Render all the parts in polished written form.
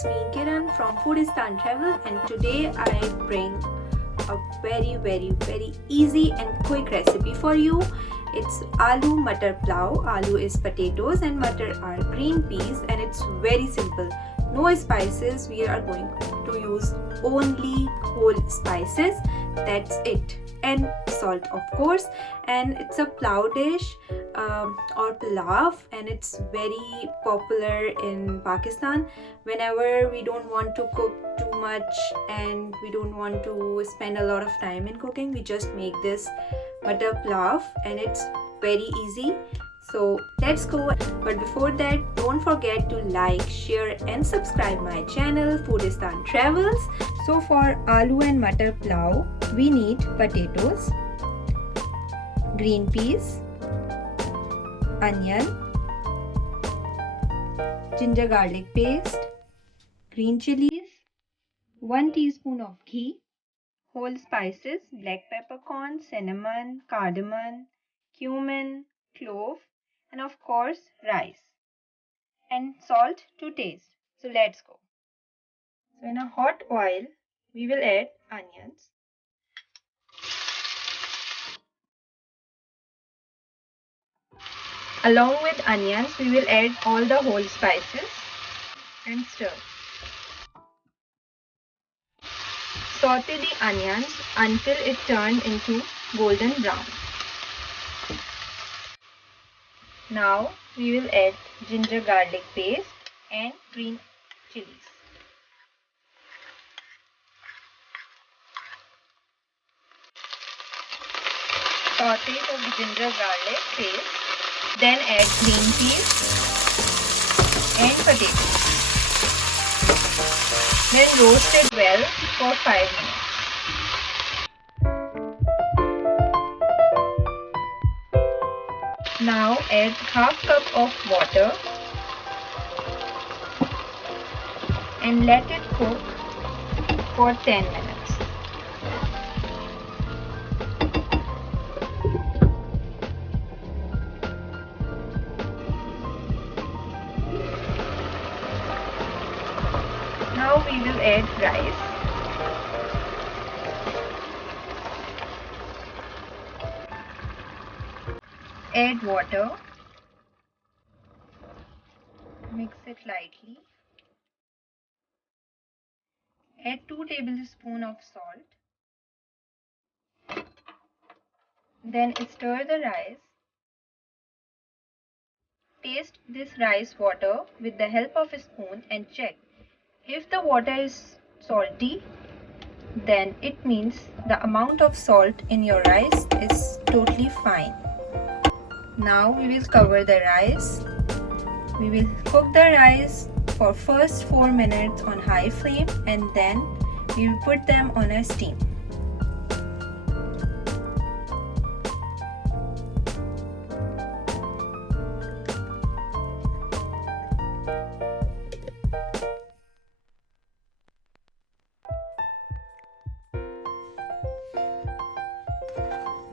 it's me Kiran from Foodistan Travel, and today I bring a very easy and quick recipe for you. It's Aaloo Matar Pulao. Aaloo is potatoes and Matar are green peas, and it's very simple. No spices, we are going to use only whole spices. That's it, and salt of course. And it's a pulao dish or pulao, and it's very popular in Pakistan. Whenever we don't want to cook too much and we don't want to spend a lot of time in cooking, we just make this matar pulao, and it's very easy. So let's go. But before that, don't forget to like, share and subscribe my channel Foodistan Travels. So for aloo and matar pulao, we need potatoes, green peas, onion, ginger garlic paste, green chilies, 1 teaspoon of ghee, whole spices, black peppercorn, cinnamon, cardamom, cumin, clove, and of course rice, and salt to taste. So let's go. So in a hot oil, we will add onions, along with onions we will add all the whole spices and stir. Saute the onions until it turns into golden brown. Now we will add ginger garlic paste and green chilies. Saute the ginger garlic paste, then add green peas and potatoes. Then roast it well for 5 minutes. Now add half cup of water and let it cook for 10 minutes. Now we will add rice. Add water. Mix it lightly. Add 2 tablespoons of salt. Then stir the rice. Taste this rice water with the help of a spoon and check. If the water is salty, then it means the amount of salt in your rice is totally fine. Now we will cover the rice. We will cook the rice for first 4 minutes on high flame, and then we will put them on a steam.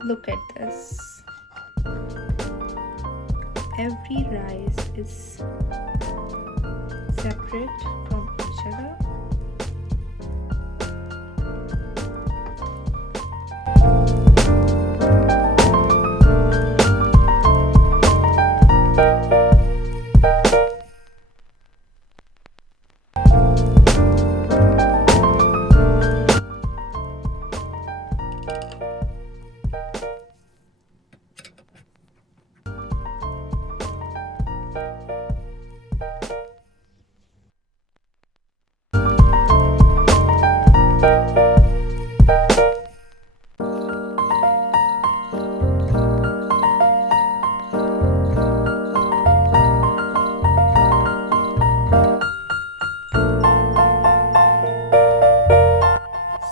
Look at this. Every rice is separate from each other.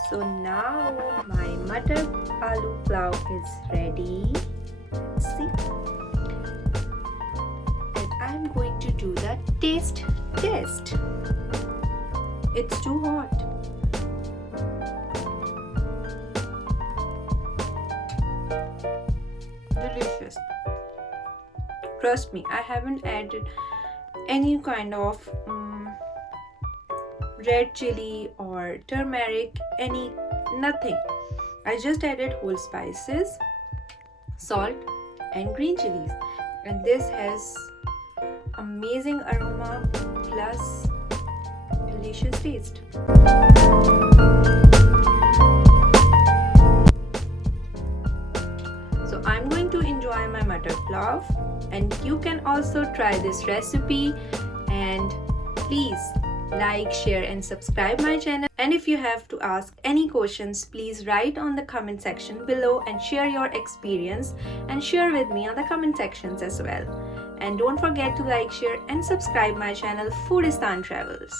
So now my matar aloo pulao is ready. See, and I'm going to do the taste test. It's too hot. Delicious. Trust me, I haven't added any kind of red chili or turmeric, nothing. I just added whole spices, salt and green chilies, and this has amazing aroma plus delicious taste. So I'm going to enjoy my Matar Pulao, and you can also try this recipe. And please like, share and subscribe my channel. And if you have to ask any questions, please write on the comment section below and share your experience and share with me on the comment sections as well. And don't forget to like, share and subscribe my channel Foodistan Travels.